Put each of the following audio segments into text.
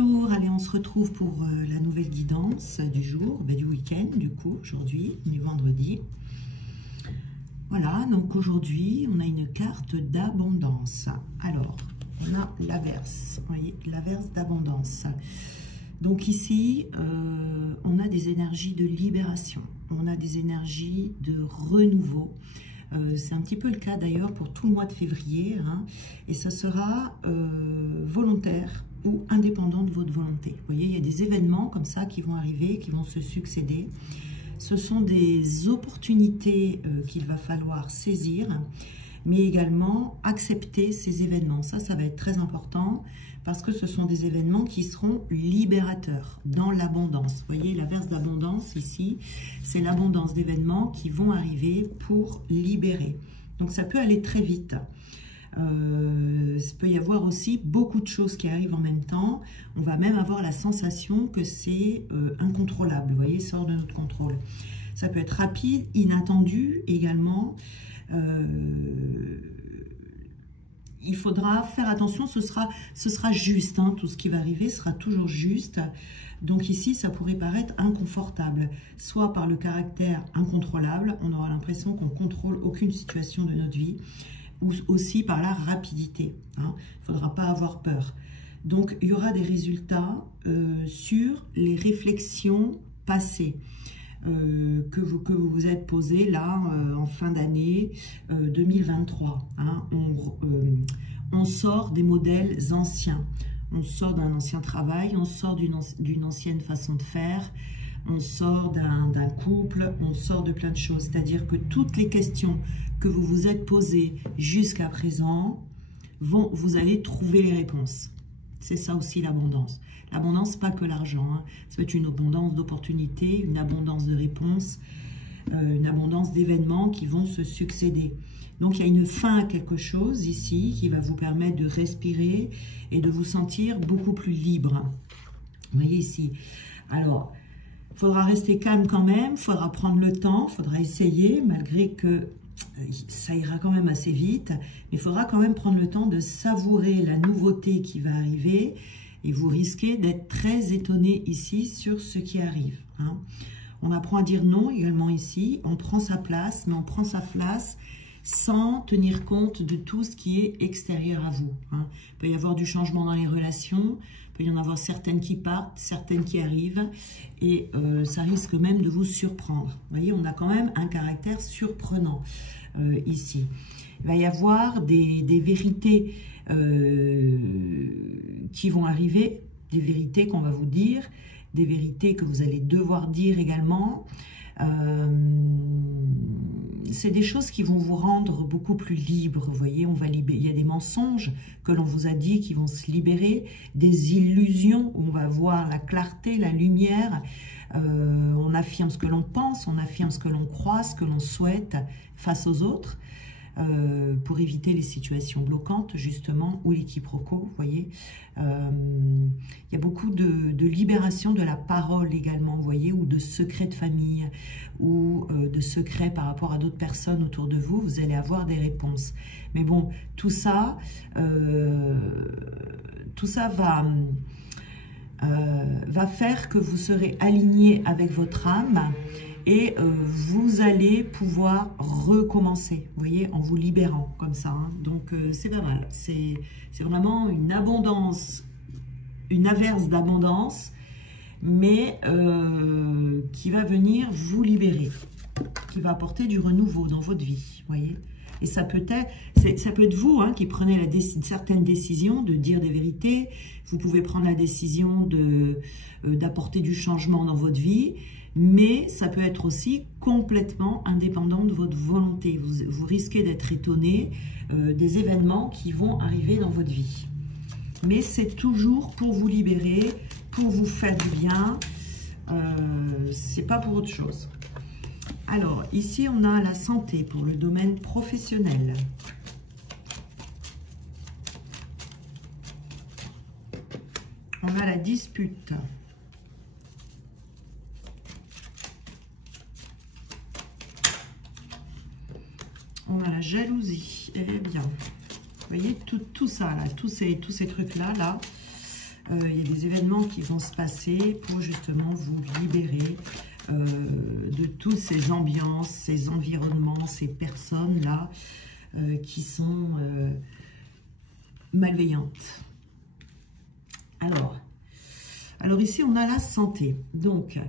Bonjour, allez on se retrouve pour la nouvelle guidance du jour, du week-end du coup, aujourd'hui, on est vendredi. Voilà, donc aujourd'hui on a une carte d'abondance. Alors, on a l'averse, vous voyez, l'averse d'abondance. Donc ici, on a des énergies de libération, on a des énergies de renouveau. C'est un petit peu le cas d'ailleurs pour tout le mois de février, hein, et ça sera volontaire ou indépendant de votre volonté. Vous voyez, il y a des événements comme ça qui vont arriver, qui vont se succéder. Ce sont des opportunités qu'il va falloir saisir, mais également accepter ces événements. Ça va être très important parce que ce sont des événements qui seront libérateurs dans l'abondance. Vous voyez, l'averse d'abondance ici, c'est l'abondance d'événements qui vont arriver pour libérer. Donc ça peut aller très vite. Il peut y avoir aussi beaucoup de choses qui arrivent en même temps. On va même avoir la sensation que c'est incontrôlable. Vous voyez, ça sort de notre contrôle. Ça peut être rapide, inattendu également. Il faudra faire attention, ce sera juste, hein, tout ce qui va arriver sera toujours juste. Donc ici, ça pourrait paraître inconfortable, soit par le caractère incontrôlable, on aura l'impression qu'on ne contrôle aucune situation de notre vie, ou aussi par la rapidité. Il ne faudra pas avoir peur. Donc il y aura des résultats sur les réflexions passées. Que vous vous êtes posé là en fin d'année 2023. Hein. On sort des modèles anciens. On sort d'un ancien travail, on sort d'une ancienne façon de faire, on sort d'un couple, on sort de plein de choses. C'est-à-dire que toutes les questions que vous vous êtes posées jusqu'à présent, vous allez trouver les réponses. C'est ça aussi l'abondance. L'abondance, pas que l'argent. Hein. Ça peut être une abondance d'opportunités, une abondance de réponses, une abondance d'événements qui vont se succéder. Donc, il y a une fin à quelque chose ici qui va vous permettre de respirer et de vous sentir beaucoup plus libre. Vous voyez ici. Alors, il faudra rester calme quand même, il faudra prendre le temps, il faudra essayer, malgré que ça ira quand même assez vite. Mais il faudra quand même prendre le temps de savourer la nouveauté qui va arriver. Et vous risquez d'être très étonné ici sur ce qui arrive. Hein. On apprend à dire non également ici. On prend sa place, mais on prend sa place sans tenir compte de tout ce qui est extérieur à vous. Hein. Il peut y avoir du changement dans les relations. Il peut y en avoir certaines qui partent, certaines qui arrivent. Et ça risque même de vous surprendre. Vous voyez, on a quand même un caractère surprenant ici. Il va y avoir des vérités qui vont arriver, des vérités qu'on va vous dire, des vérités que vous allez devoir dire également. C'est des choses qui vont vous rendre beaucoup plus libre. Vous voyez, il y a des mensonges que l'on vous a dit qui vont se libérer, des illusions où on va voir la clarté, la lumière. On affirme ce que l'on pense, on affirme ce que l'on croit, ce que l'on souhaite face aux autres. Pour éviter les situations bloquantes justement ou les quiproquos, vous voyez. Il y a beaucoup de libération de la parole également, vous voyez, ou de secrets de famille, ou de secrets par rapport à d'autres personnes autour de vous. Vous allez avoir des réponses. Mais bon, tout ça va faire que vous serez aligné avec votre âme. Et vous allez pouvoir recommencer, vous voyez, en vous libérant comme ça. Hein. Donc, c'est pas mal. C'est vraiment une abondance, une averse d'abondance, mais qui va venir vous libérer, qui va apporter du renouveau dans votre vie, vous voyez. Et ça peut être vous hein, qui prenez une certaine décision de dire des vérités. Vous pouvez prendre la décision d'apporter du changement dans votre vie. Mais ça peut être aussi complètement indépendant de votre volonté. Vous risquez d'être étonné des événements qui vont arriver dans votre vie. Mais c'est toujours pour vous libérer, pour vous faire du bien. C'est pas pour autre chose. Alors, ici, on a la santé pour le domaine professionnel. On a la dispute. On a la jalousie. Eh bien, vous voyez, tout ça, là, tous ces trucs-là, là, Il y a des événements qui vont se passer pour justement vous libérer de toutes ces ambiances, ces environnements, ces personnes-là qui sont malveillantes. Alors ici, on a la santé. Donc,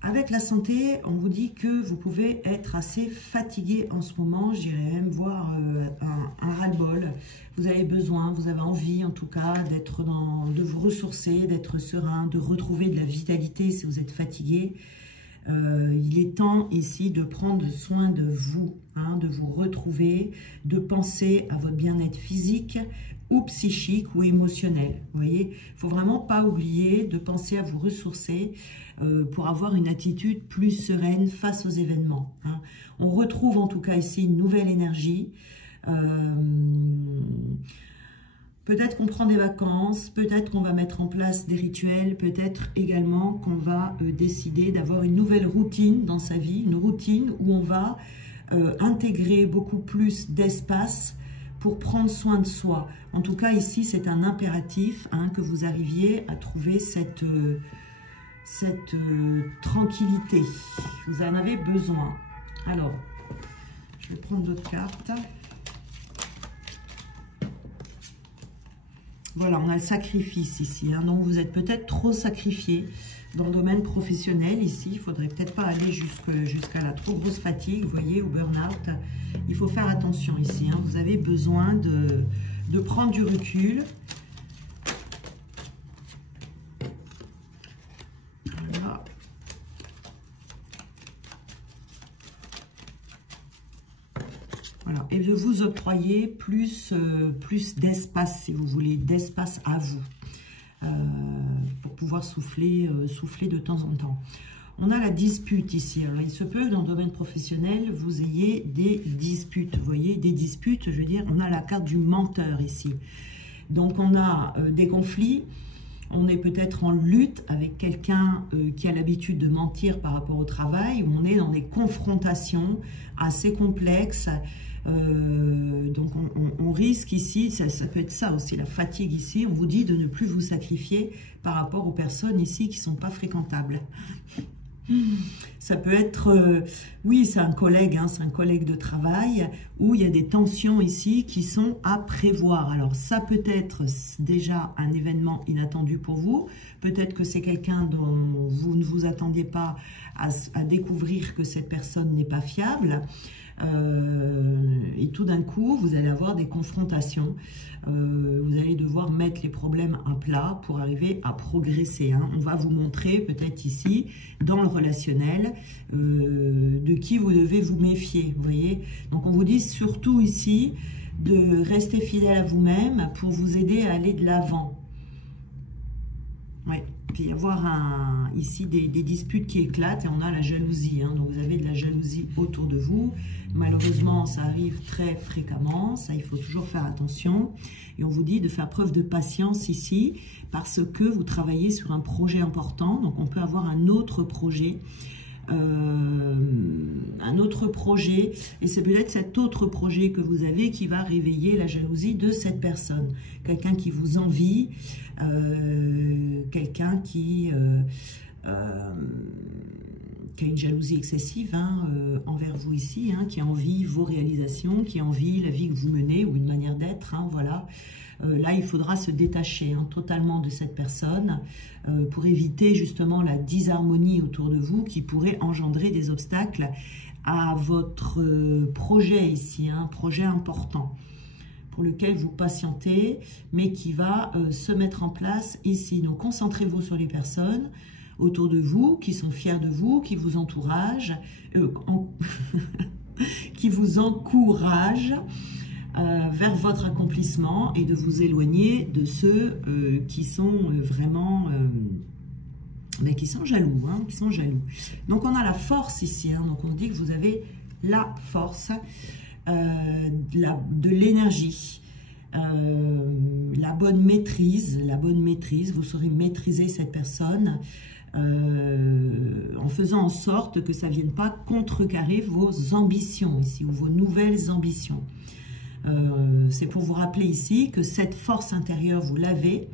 avec la santé, on vous dit que vous pouvez être assez fatigué en ce moment. J'irais même voir un ras-le-bol. Vous avez besoin, vous avez envie en tout cas de vous ressourcer, d'être serein, de retrouver de la vitalité si vous êtes fatigué. Il est temps ici de prendre soin de vous, hein, de vous retrouver, de penser à votre bien-être physique ou psychique ou émotionnel. Vous voyez, il ne faut vraiment pas oublier de penser à vous ressourcer pour avoir une attitude plus sereine face aux événements. Hein. On retrouve en tout cas ici une nouvelle énergie. Peut-être qu'on prend des vacances, peut-être qu'on va mettre en place des rituels, peut-être également qu'on va décider d'avoir une nouvelle routine dans sa vie, une routine où on va intégrer beaucoup plus d'espace pour prendre soin de soi. En tout cas, ici, c'est un impératif hein, que vous arriviez à trouver cette tranquillité. Vous en avez besoin. Alors, je vais prendre d'autres cartes. Voilà, on a le sacrifice ici. Hein, donc, vous êtes peut-être trop sacrifié dans le domaine professionnel ici. Il ne faudrait peut-être pas aller jusqu'à la trop grosse fatigue, vous voyez, au burn-out. Il faut faire attention ici. Hein, vous avez besoin de prendre du recul. Voilà. Voilà. Et de vous octroyer plus d'espace, si vous voulez, d'espace à vous, pour pouvoir souffler de temps en temps. On a la dispute ici. Alors, il se peut que dans le domaine professionnel, vous ayez des disputes. Vous voyez, des disputes, je veux dire, on a la carte du menteur ici. Donc, on a des conflits. On est peut-être en lutte avec quelqu'un qui a l'habitude de mentir par rapport au travail. Ou on est dans des confrontations assez complexes. Donc, on risque ici, ça peut être ça aussi, la fatigue ici. On vous dit de ne plus vous sacrifier par rapport aux personnes ici qui ne sont pas fréquentables. Ça peut être, oui, c'est un collègue, hein, c'est un collègue de travail où il y a des tensions ici qui sont à prévoir. Alors, ça peut être déjà un événement inattendu pour vous. Peut-être que c'est quelqu'un dont vous ne vous attendiez pas à découvrir que cette personne n'est pas fiable. Et tout d'un coup, vous allez avoir des confrontations. Vous allez devoir mettre les problèmes à plat pour arriver à progresser. Hein. On va vous montrer peut-être ici, dans le relationnel, de qui vous devez vous méfier. Vous voyez? Donc, on vous dit surtout ici de rester fidèle à vous-même pour vous aider à aller de l'avant. Oui. Puis y avoir ici des disputes qui éclatent et on a la jalousie. Hein. Donc vous avez de la jalousie autour de vous. Malheureusement, ça arrive très fréquemment. Ça, il faut toujours faire attention. Et on vous dit de faire preuve de patience ici parce que vous travaillez sur un projet important. Donc on peut avoir un autre projet. Et c'est peut-être cet autre projet que vous avez qui va réveiller la jalousie de cette personne. Quelqu'un qui vous envie, quelqu'un qui a une jalousie excessive hein, envers vous ici, hein, qui envie vos réalisations, qui envie la vie que vous menez ou une manière d'être, hein, voilà. Là, il faudra se détacher hein, totalement de cette personne pour éviter justement la disharmonie autour de vous qui pourrait engendrer des obstacles à votre projet ici, un projet important pour lequel vous patientez, mais qui va se mettre en place ici. Donc, concentrez-vous sur les personnes autour de vous, qui sont fiers de vous, qui vous entouragent, qui vous encouragent vers votre accomplissement et de vous éloigner de ceux qui sont vraiment mais qui sont jaloux, hein, qui sont jaloux. Donc on a la force ici, hein, donc on dit que vous avez la force, de l'énergie, la bonne maîtrise, vous saurez maîtriser cette personne en faisant en sorte que ça ne vienne pas contrecarrer vos ambitions ici ou vos nouvelles ambitions. C'est pour vous rappeler ici que cette force intérieure, vous l'avez.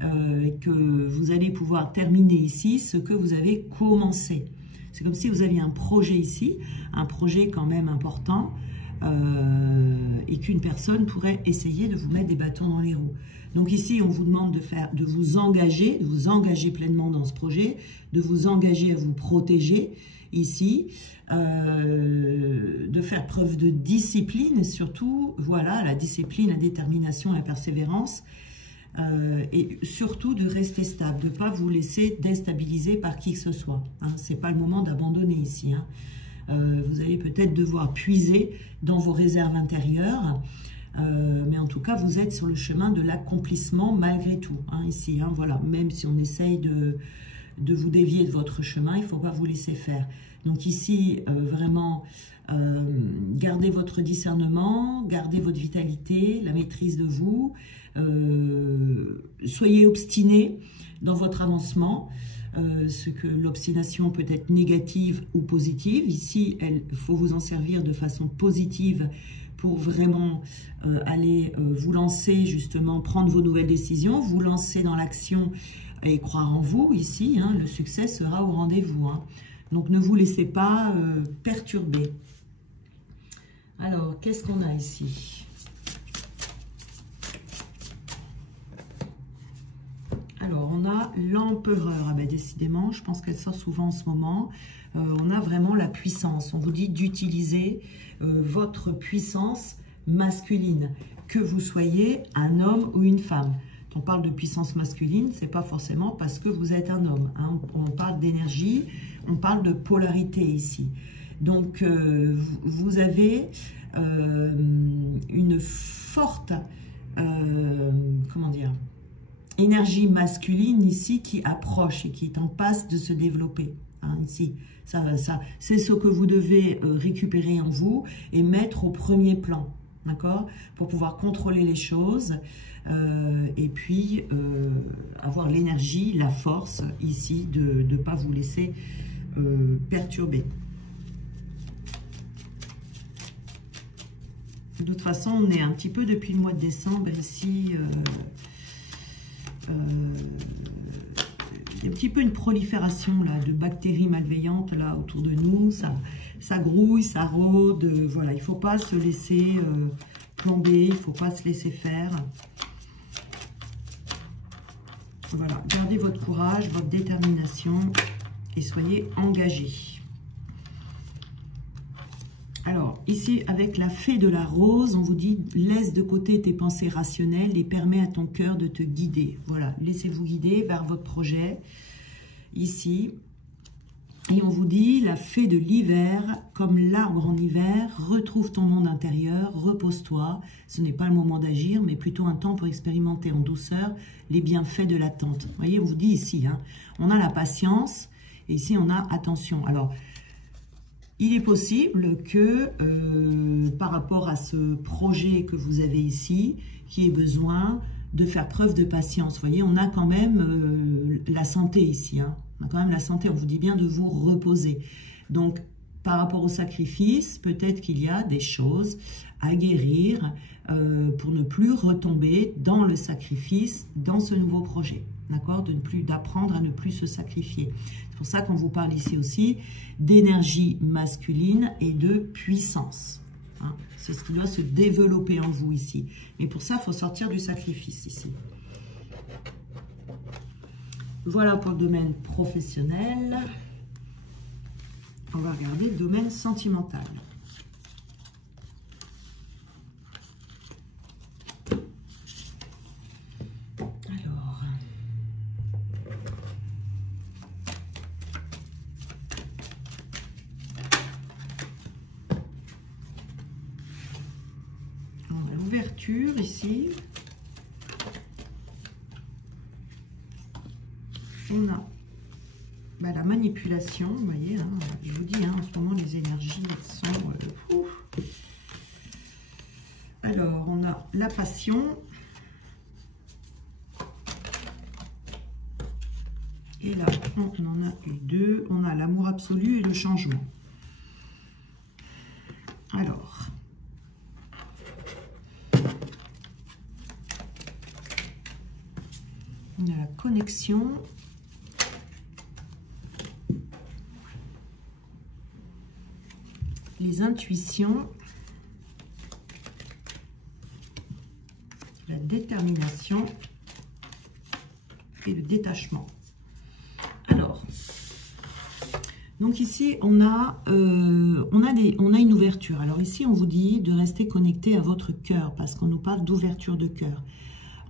que vous allez pouvoir terminer ici ce que vous avez commencé. C'est comme si vous aviez un projet ici, un projet quand même important, et qu'une personne pourrait essayer de vous mettre des bâtons dans les roues. Donc ici, on vous demande de vous engager pleinement dans ce projet, de vous engager à vous protéger ici, de faire preuve de discipline, surtout, voilà, la discipline, la détermination, la persévérance, et surtout de rester stable, de ne pas vous laisser déstabiliser par qui que ce soit. Hein. Ce n'est pas le moment d'abandonner ici. Hein. Vous allez peut-être devoir puiser dans vos réserves intérieures, mais en tout cas, vous êtes sur le chemin de l'accomplissement malgré tout, hein, ici. Hein, voilà. Même si on essaye de vous dévier de votre chemin, il ne faut pas vous laisser faire. Donc ici, vraiment, gardez votre discernement, gardez votre vitalité, la maîtrise de vous, soyez obstinés dans votre avancement. Ce que l'obstination peut être négative ou positive. Ici, il faut vous en servir de façon positive pour vraiment aller vous lancer, justement, prendre vos nouvelles décisions, vous lancer dans l'action et croire en vous. Ici, hein, le succès sera au rendez-vous. Hein. Donc, ne vous laissez pas perturber. Alors, qu'est-ce qu'on a ici ? Alors, on a l'empereur. Ah ben, décidément, je pense qu'elle sort souvent en ce moment. On a vraiment la puissance. On vous dit d'utiliser votre puissance masculine, que vous soyez un homme ou une femme. Quand on parle de puissance masculine, ce n'est pas forcément parce que vous êtes un homme. Hein. On parle d'énergie, on parle de polarité ici. Donc, vous avez une forte, comment dire, énergie masculine ici qui approche et qui est en passe de se développer. Hein, ici, c'est ce que vous devez récupérer en vous et mettre au premier plan, d'accord, pour pouvoir contrôler les choses et puis avoir l'énergie, la force ici de ne pas vous laisser perturber. De toute façon, on est un petit peu depuis le mois de décembre ici. Il y a un petit peu une prolifération là, de bactéries malveillantes là, autour de nous. Ça grouille, ça rôde. Voilà, il ne faut pas se laisser plomber, il ne faut pas se laisser faire. Voilà, gardez votre courage, votre détermination et soyez engagés. Alors, ici, avec la fée de la rose, on vous dit, laisse de côté tes pensées rationnelles et permets à ton cœur de te guider. Voilà, laissez-vous guider vers votre projet, ici. Et on vous dit, la fée de l'hiver, comme l'arbre en hiver, retrouve ton monde intérieur, repose-toi. Ce n'est pas le moment d'agir, mais plutôt un temps pour expérimenter en douceur les bienfaits de l'attente. Vous voyez, on vous dit ici, hein, on a la patience, et ici, on a attention. Alors, il est possible que, par rapport à ce projet que vous avez ici, qu'il y ait besoin de faire preuve de patience. Vous voyez, on a quand même la santé ici. Hein. On a quand même la santé, on vous dit bien de vous reposer. Donc, par rapport au sacrifice, peut-être qu'il y a des choses à guérir pour ne plus retomber dans le sacrifice, dans ce nouveau projet. D'accord, d'apprendre à ne plus se sacrifier. C'est pour ça qu'on vous parle ici aussi d'énergie masculine et de puissance. Hein, c'est ce qui doit se développer en vous ici. Et pour ça, il faut sortir du sacrifice ici. Voilà pour le domaine professionnel. On va regarder le domaine sentimental. Ici, on a la manipulation, vous voyez, hein, je vous dis, hein, en ce moment les énergies sont... Alors, on a la passion, et là, on en a eu deux, on a l'amour absolu et le changement. Alors... On a la connexion. Les intuitions. La détermination et le détachement. Alors, donc ici, on a une ouverture. Alors ici, on vous dit de rester connecté à votre cœur, parce qu'on nous parle d'ouverture de cœur.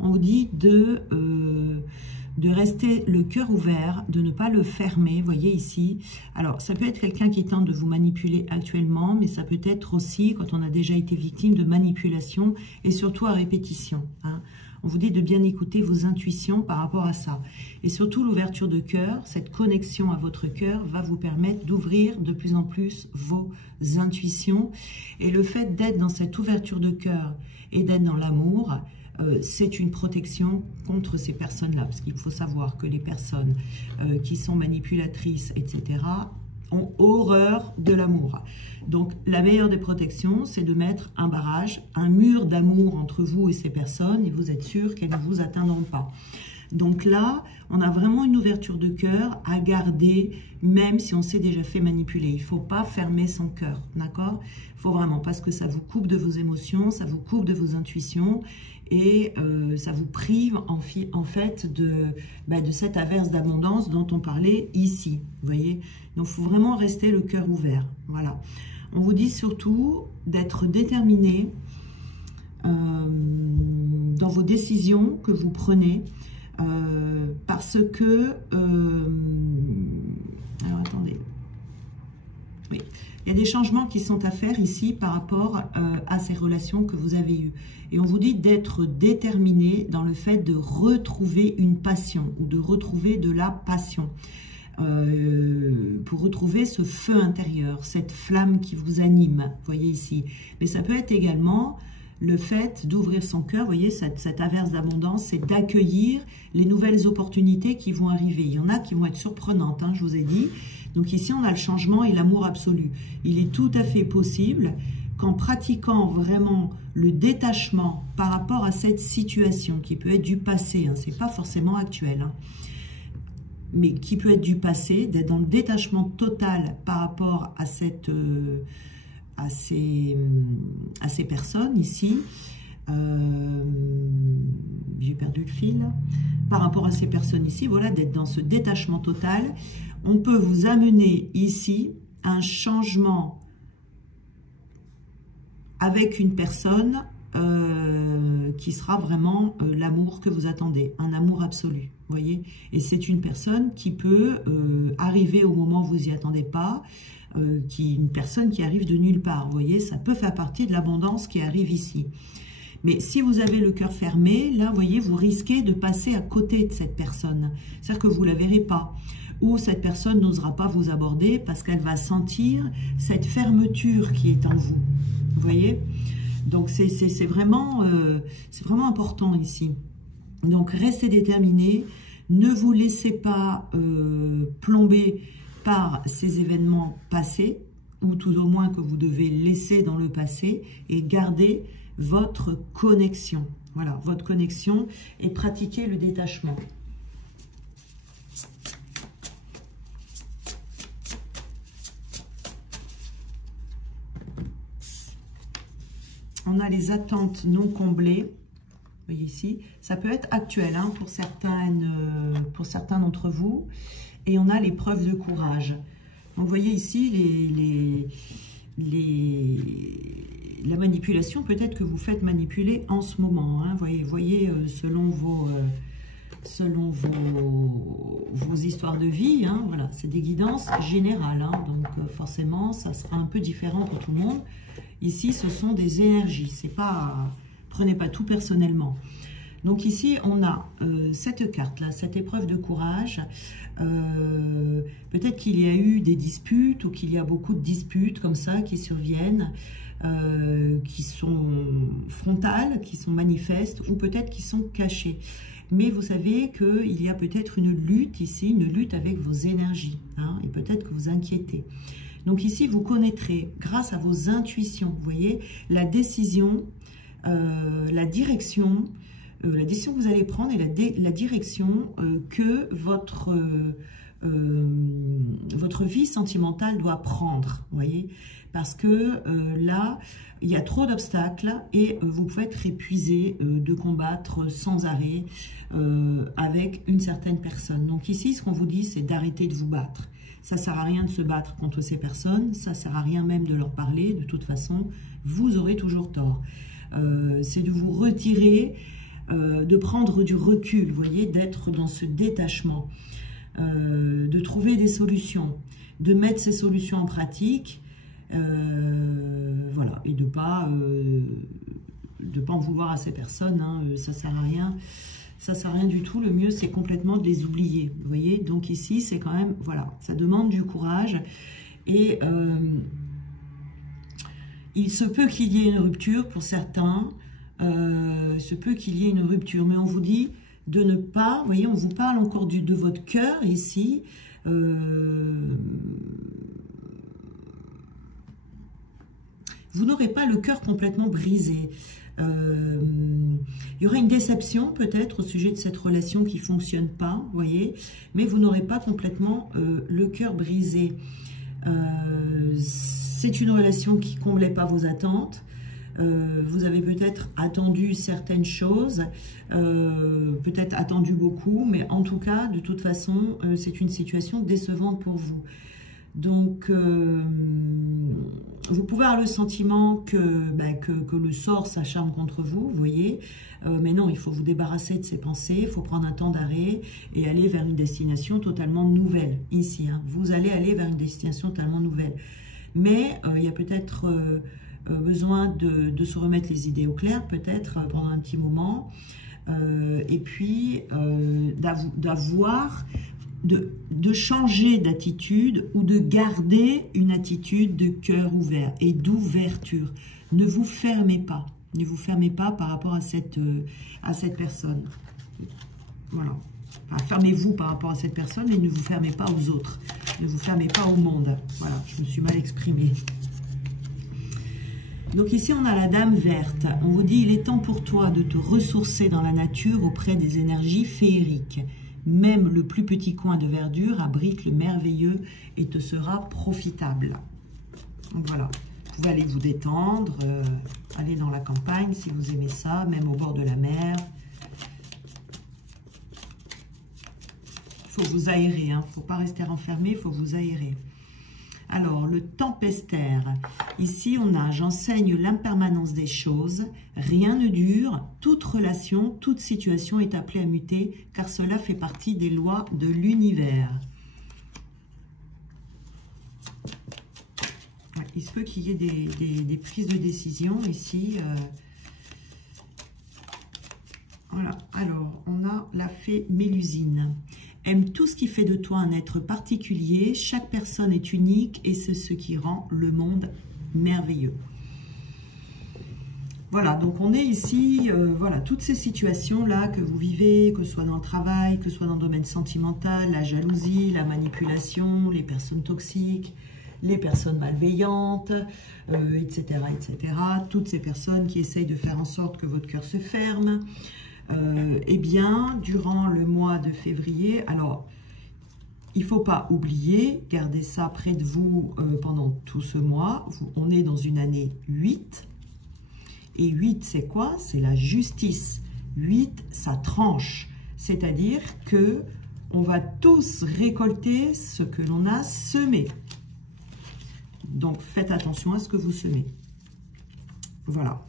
On vous dit de rester le cœur ouvert, de ne pas le fermer, voyez ici. Alors, ça peut être quelqu'un qui tente de vous manipuler actuellement, mais ça peut être aussi, quand on a déjà été victime de manipulation, et surtout à répétition, hein. On vous dit de bien écouter vos intuitions par rapport à ça. Et surtout, l'ouverture de cœur, cette connexion à votre cœur va vous permettre d'ouvrir de plus en plus vos intuitions. Et le fait d'être dans cette ouverture de cœur et d'être dans l'amour, c'est une protection contre ces personnes-là. Parce qu'il faut savoir que les personnes qui sont manipulatrices, etc., ont horreur de l'amour. Donc, la meilleure des protections, c'est de mettre un barrage, un mur d'amour entre vous et ces personnes, et vous êtes sûr qu'elles ne vous atteindront pas. Donc là, on a vraiment une ouverture de cœur à garder, même si on s'est déjà fait manipuler. Il ne faut pas fermer son cœur, d'accord? Il faut vraiment, parce que ça vous coupe de vos émotions, ça vous coupe de vos intuitions, et ça vous prive en fait de cette averse d'abondance dont on parlait ici, vous voyez. Donc, il faut vraiment rester le cœur ouvert, voilà. On vous dit surtout d'être déterminé dans vos décisions que vous prenez, parce que... alors, attendez. Oui. Il y a des changements qui sont à faire ici par rapport à ces relations que vous avez eues. Et on vous dit d'être déterminé dans le fait de retrouver une passion ou de retrouver de la passion. Pour retrouver ce feu intérieur, cette flamme qui vous anime, vous voyez ici. Mais ça peut être également le fait d'ouvrir son cœur, vous voyez, cette averse d'abondance, c'est d'accueillir les nouvelles opportunités qui vont arriver. Il y en a qui vont être surprenantes, hein, je vous ai dit. Donc ici, on a le changement et l'amour absolu. Il est tout à fait possible qu'en pratiquant vraiment le détachement par rapport à cette situation, qui peut être du passé, hein, c'est pas forcément actuel, hein, mais qui peut être du passé, d'être dans le détachement total par rapport à à ces personnes ici. J'ai perdu le fil. Par rapport à ces personnes ici, voilà, d'être dans ce détachement total, on peut vous amener ici un changement avec une personne qui sera vraiment l'amour que vous attendez, un amour absolu, voyez. Et c'est une personne qui peut arriver au moment où vous n'y attendez pas, une personne qui arrive de nulle part, vous voyez, ça peut faire partie de l'abondance qui arrive ici. Mais si vous avez le cœur fermé, là, vous voyez, vous risquez de passer à côté de cette personne. C'est-à-dire que vous ne la verrez pas. Ou cette personne n'osera pas vous aborder parce qu'elle va sentir cette fermeture qui est en vous. Vous voyez? Donc, c'est vraiment important ici. Donc, restez déterminés. Ne vous laissez pas plomber par ces événements passés, ou tout au moins que vous devez laisser dans le passé, et garder votre connexion. Voilà, votre connexion, et pratiquer le détachement. On a les attentes non comblées. Vous voyez ici, ça peut être actuel, hein, pour certains d'entre vous. Et on a les preuves de courage. Donc, vous voyez ici la manipulation. Peut-être que vous faites manipuler en ce moment. Hein, voyez selon vos histoires de vie. Hein, voilà, c'est des guidances générales. Hein, donc, forcément, ça sera un peu différent pour tout le monde. Ici, ce sont des énergies. C'est pas, prenez pas tout personnellement. Donc ici, on a cette carte-là, cette épreuve de courage. Peut-être qu'il y a eu des disputes ou qu'il y a beaucoup de disputes comme ça qui surviennent, qui sont frontales, qui sont manifestes ou peut-être qui sont cachées. Mais vous savez qu'il y a peut-être une lutte ici, une lutte avec vos énergies, hein, et peut-être que vous inquiétez. Donc ici, vous connaîtrez, grâce à vos intuitions, vous voyez, la décision, la direction, la décision que vous allez prendre et la direction que votre vie sentimentale doit prendre, vous voyez, parce que là, il y a trop d'obstacles et vous pouvez être épuisé de combattre sans arrêt avec une certaine personne. Donc ici, ce qu'on vous dit, c'est d'arrêter de vous battre. Ça ne sert à rien de se battre contre ces personnes, ça ne sert à rien même de leur parler, de toute façon, vous aurez toujours tort. C'est de vous retirer, de prendre du recul, vous voyez, d'être dans ce détachement, de trouver des solutions, de mettre ces solutions en pratique, voilà, et de pas en vouloir à ces personnes, hein, ça sert à rien. Ça sert à rien du tout, le mieux c'est complètement de les oublier, vous voyez. Donc ici c'est quand même, voilà, ça demande du courage et il se peut qu'il y ait une rupture pour certains, il se peut qu'il y ait une rupture, mais on vous dit de ne pas, vous voyez, on vous parle encore de votre cœur ici, vous n'aurez pas le cœur complètement brisé. Il y aura une déception peut-être au sujet de cette relation qui ne fonctionne pas, vous voyez, mais vous n'aurez pas complètement le cœur brisé. C'est une relation qui ne comblait pas vos attentes. Vous avez peut-être attendu certaines choses, peut-être attendu beaucoup, mais en tout cas, de toute façon, c'est une situation décevante pour vous. Donc, vous pouvez avoir le sentiment que le sort s'acharne contre vous, vous voyez, mais non, il faut vous débarrasser de ces pensées, il faut prendre un temps d'arrêt et aller vers une destination totalement nouvelle, ici. Hein. Vous allez aller vers une destination totalement nouvelle. Mais il y a peut-être besoin de se remettre les idées au clair, peut-être pendant un petit moment, et puis d'avoir... De changer d'attitude ou de garder une attitude de cœur ouvert et d'ouverture. Ne vous fermez pas. Ne vous fermez pas par rapport à cette personne. Voilà. Enfin, fermez-vous par rapport à cette personne, mais ne vous fermez pas aux autres. Ne vous fermez pas au monde. Voilà, je me suis mal exprimée. Donc ici, on a la Dame verte. On vous dit, il est temps pour toi de te ressourcer dans la nature auprès des énergies féeriques. Même le plus petit coin de verdure abrite le merveilleux et te sera profitable. Donc voilà, vous pouvez aller vous détendre, aller dans la campagne si vous aimez ça, même au bord de la mer. Il faut vous aérer, il ne faut pas rester enfermé, il faut vous aérer. Alors, le tempestaire. Ici, on a « J'enseigne l'impermanence des choses. Rien ne dure. Toute relation, toute situation est appelée à muter, car cela fait partie des lois de l'univers. » Il se peut qu'il y ait des prises de décision ici. Voilà. Alors, on a la fée Mélusine. Aime tout ce qui fait de toi un être particulier. Chaque personne est unique et c'est ce qui rend le monde merveilleux. Voilà, donc on est ici, voilà, toutes ces situations-là que vous vivez, que ce soit dans le travail, que ce soit dans le domaine sentimental, la jalousie, la manipulation, les personnes toxiques, les personnes malveillantes, etc., etc. Toutes ces personnes qui essayent de faire en sorte que votre cœur se ferme. Eh bien, durant le mois de février, alors, il ne faut pas oublier, gardez ça près de vous pendant tout ce mois. On est dans une année 8. Et 8, c'est quoi? C'est la justice. 8, ça tranche. C'est-à-dire que on va tous récolter ce que l'on a semé. Donc, faites attention à ce que vous semez. Voilà.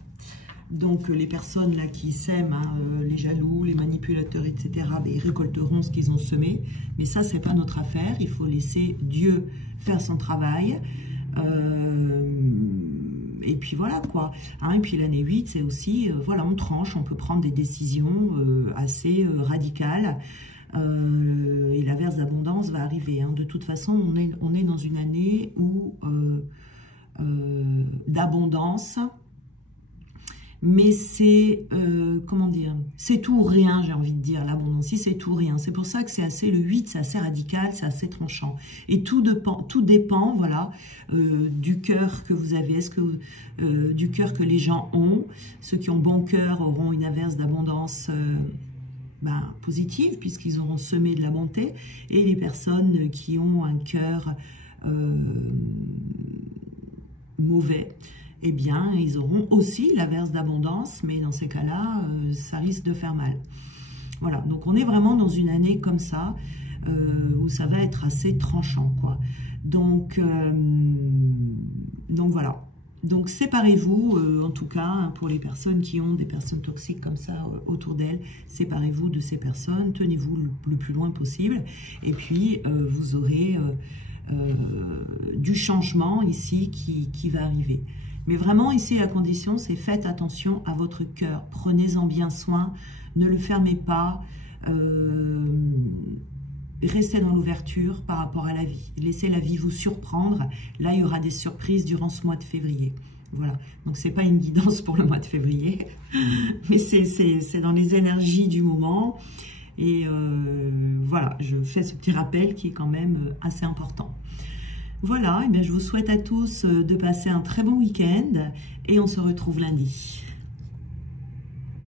Donc, les personnes là qui sèment, hein, les jaloux, les manipulateurs, etc., ils récolteront ce qu'ils ont semé. Mais ça, ce n'est pas notre affaire. Il faut laisser Dieu faire son travail. Et puis voilà, quoi. Hein, et puis l'année 8, c'est aussi, voilà, on tranche, on peut prendre des décisions assez radicales. Et l'averse d'abondance va arriver. Hein. De toute façon, on est dans une année où d'abondance. mais c'est, comment dire, c'est tout ou rien, j'ai envie de dire, l'abondance. Si c'est tout ou rien, c'est pour ça que c'est assez, le 8, c'est assez radical, c'est assez tranchant. Et tout dépend, voilà, du cœur que vous avez, est-ce que du cœur que les gens ont. Ceux qui ont bon cœur auront une averse d'abondance positive, puisqu'ils auront semé de la bonté, et les personnes qui ont un cœur mauvais, eh bien, ils auront aussi l'averse d'abondance, mais dans ces cas-là, ça risque de faire mal. Voilà, donc on est vraiment dans une année comme ça, où ça va être assez tranchant, quoi. Donc voilà. Donc séparez-vous, en tout cas, hein, pour les personnes qui ont des personnes toxiques comme ça autour d'elles, séparez-vous de ces personnes, tenez-vous le plus loin possible, et puis vous aurez du changement ici qui va arriver. Mais vraiment, ici, la condition, c'est faites attention à votre cœur. Prenez-en bien soin. Ne le fermez pas. Restez dans l'ouverture par rapport à la vie. Laissez la vie vous surprendre. Là, il y aura des surprises durant ce mois de février. Voilà. Donc, ce n'est pas une guidance pour le mois de février. Mais c'est dans les énergies du moment. Et voilà, je fais ce petit rappel qui est quand même assez important. Voilà, et bien je vous souhaite à tous de passer un très bon week-end et on se retrouve lundi.